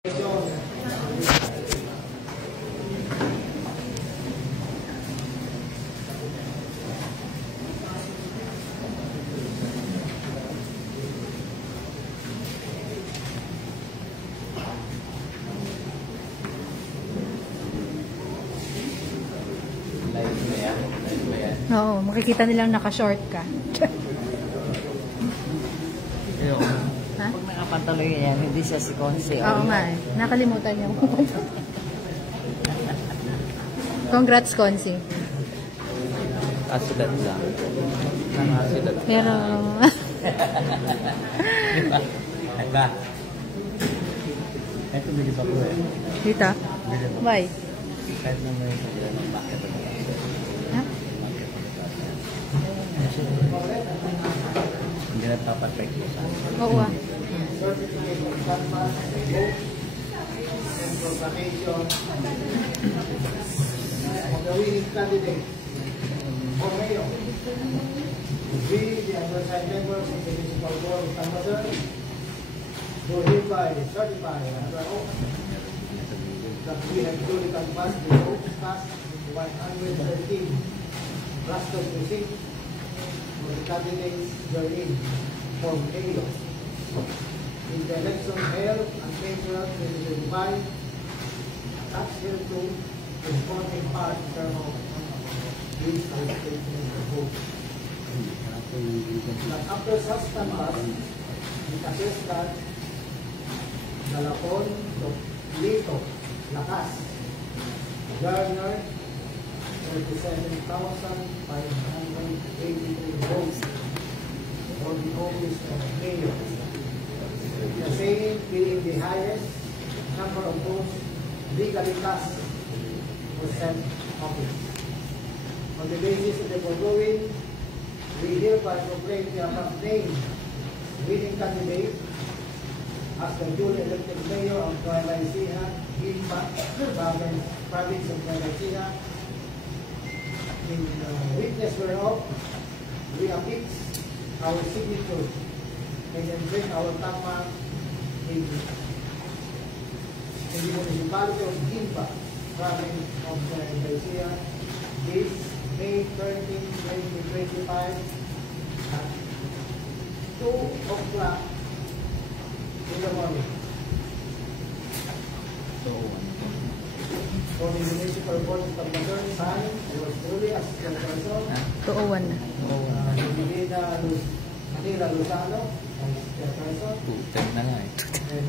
Oo, makikita nilang naka-short ka. Ha? Pag nakapantaloy yan, hindi siya si Conce. Oo nga eh. Nakalimutan niya. Congrats, Conce. Asidat lang. Asidat. Pero... Diba? Ito bigit ako eh. Dito? Bye. Kahit na may sila ng bakit. Ha? Hindi na papatake ko sa akin. Oo ah. Of the winning candidate for mayor, we, the undersigned members of the Municipal Board of Tambasar, do hereby certify under oath that we have duly canvassed the votes cast in 113 Rascal Precinct for the candidates therein for mayor in the election held on April 2025, attached hereto in forming part term of this statement of vote. That after such canvass, it assessed that Galapon, Lito, Lakas, garnered 37,583 votes for the office of mayor. The same being the highest number of votes legally cast for said office. On the basis of the foregoing, we hereby proclaim the above named winning candidate as the duly elected mayor of Nueva Ecija, Gilpa, province of Nueva Ecija. In witness whereof, we affix our signature and then our tama in the municipality of Gilpa, province of Nueva Ecija, this May 13, 2025 at 2 o'clock in the morning. For the municipal board of Tambasar, signed, I was truly as chairperson. 201 na. Manila Lozano, as chairperson. Putek na nga eh. And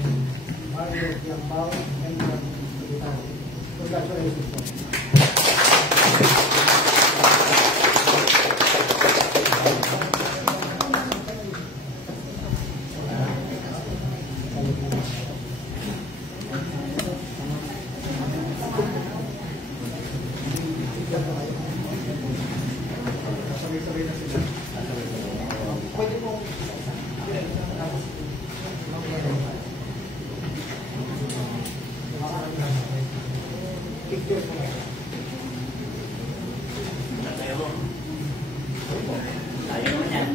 Mario Yambao, member of the secretary. Congratulations. Pwede pong picture po. Ayaw mo yan.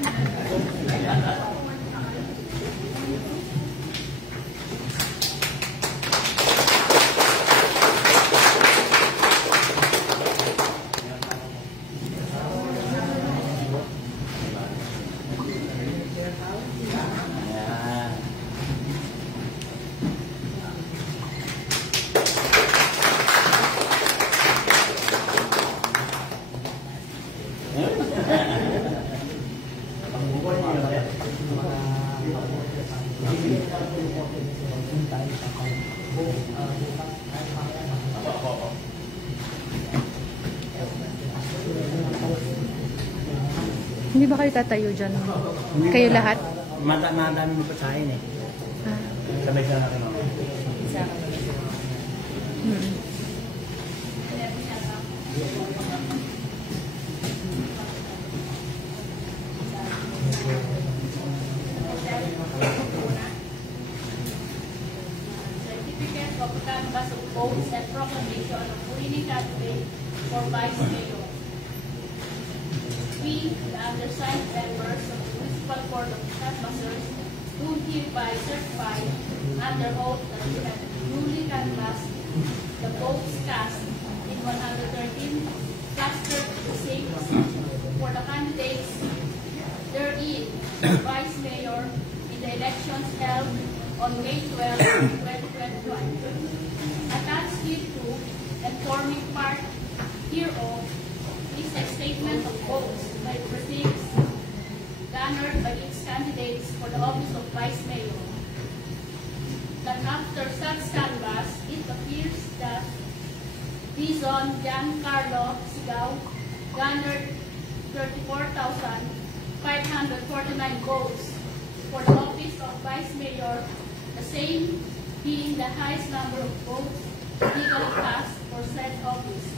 Hindi ba kayo tatayo dyan? Kayo lahat? Madami mo pa sa akin eh. Sabay siya natin ako. Certificate of canvass of votes and proclamation of winning candidate for vice mayor. We, the undersigned members of the Municipal Board of Canvassers, do hereby certify under oath that we have for vice mayor in the elections held on May 12, 2021. Attached hereto and forming part hereof is a statement of votes by precincts garnered by its candidates for the office of vice mayor. That after such canvass, it appears that Dizon Giancarlo Sigao garnered 34,549 votes for the office of vice mayor, the same being the highest number of votes legally cast for said office.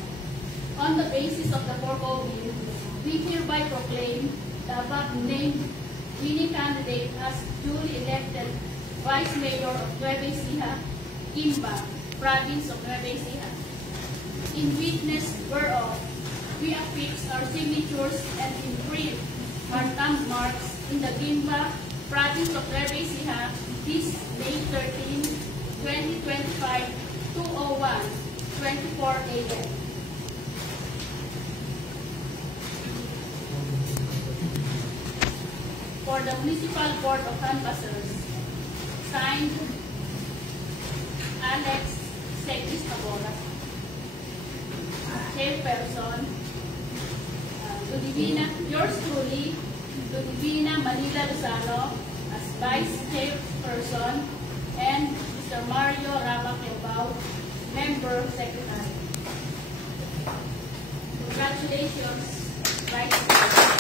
On the basis of the foregoing, we hereby proclaim the above-named winning candidate as duly elected Vice Mayor of Nueva Ecija, Kimba, Province of Nueva Ecija. In witness whereof, we affix our signatures and imprint our thumb marks in the Kimba, Province of Nueva Ecija, this May 13, 2025, 2:01, 24 a.m. For the Municipal Board of Canvassers, signed Alex Segis Tabora, Chairperson, Ludivina, yours truly, Ludivina Manila Lozano, as Vice Chairperson, and Mr. Mario Rama Kembao, Member Secretary. Congratulations, Vice Chair.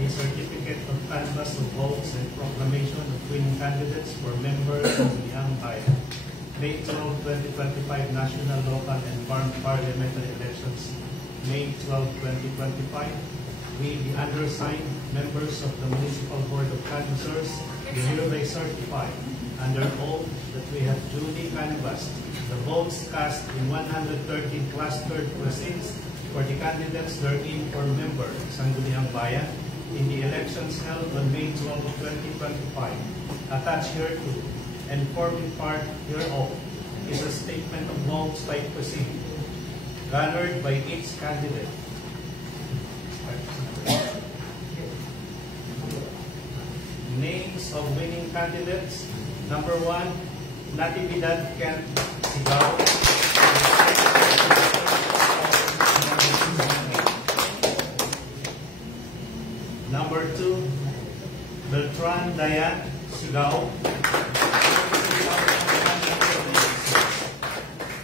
A certificate of canvass of votes and proclamation of winning candidates for members of the Ang Bayan. May 12, 2025 national, local, and parliamentary elections. May 12, 2025. We, the undersigned members of the Municipal Board of Canvassers, do hereby certify under oath that we have duly canvassed the votes cast in 113 clustered precincts for the candidates therein for member Sangguniang Bayan in the elections held on May 12, 2025. Attached hereto and forming part hereof is a statement of votes by precinct garnered by each candidate. Names of winning candidates. Number 1, Natividad Kent Sigao. Number 2, Beltran Dayan Sigao.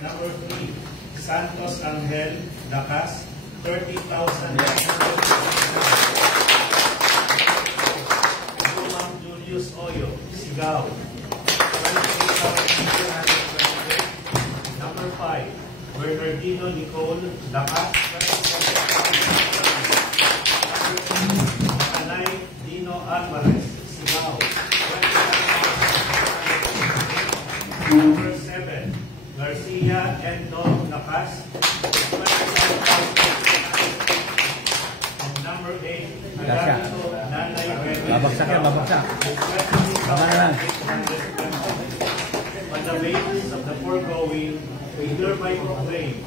Number 3, Santos Angel Dacas, 30,000. Gumang Julius Oyo Sigao, 28,220. Number 5, Bernardino Nicole Dacas, Dino Alvarez, Sigao. Number 7, Garcia Endon Nacas, 25,000. And number 8, Agarito Nanay Reyes. Babagsak yan, babagsak. Tama na lang. On the basis of the foregoing, we hereby proclaim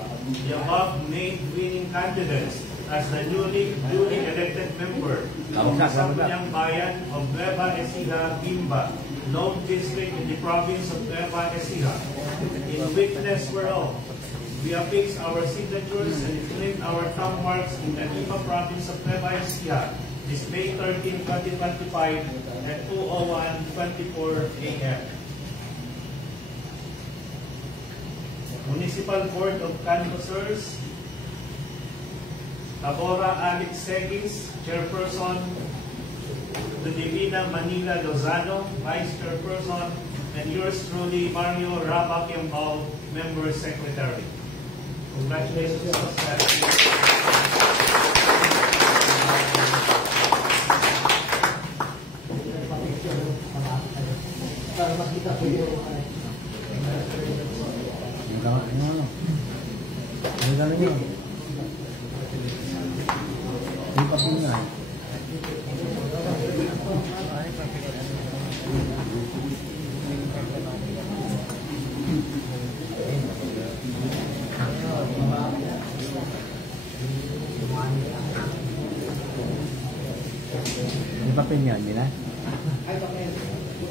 the above named winning candidates as the newly elected member of the Sangguniang Bayan of Nueva Ecija, Kimba, known district in the province of Nueva Ecija. In witness whereof, we affix our signatures and print our thumb marks in the Kimba province of Nueva Ecija, is May 13, 2025 at 2:01:24 a.m. Municipal Board of Canvassers, Tabora Alex Segis, Chairperson, the Divina Manila Lozano, Vice Chairperson, and yours truly, Mario Raba Kiambao, Member Secretary. Congratulations, Para makita ko yung Ang gano'n nyo. Yung papel nga. Yung papel nga nila?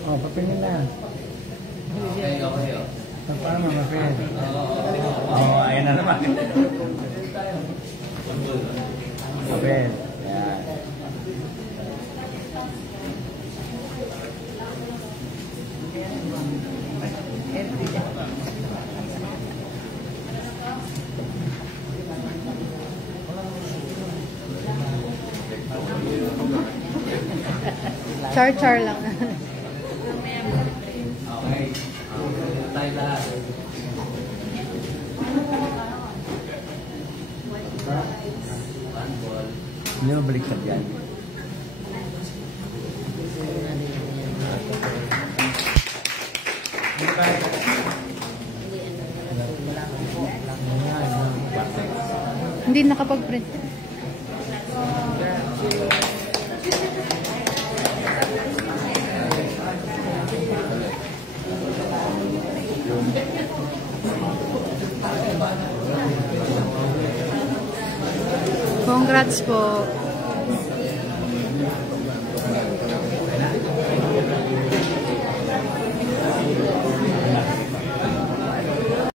Oh, papel nila. Paano mga papel? Oo, ayun na naman. Papel. Yan. Char-char lang. Okay. Tayo lahat. One ball. Hindi mo baliktad yan. Hindi nakapag-print. Congrats po.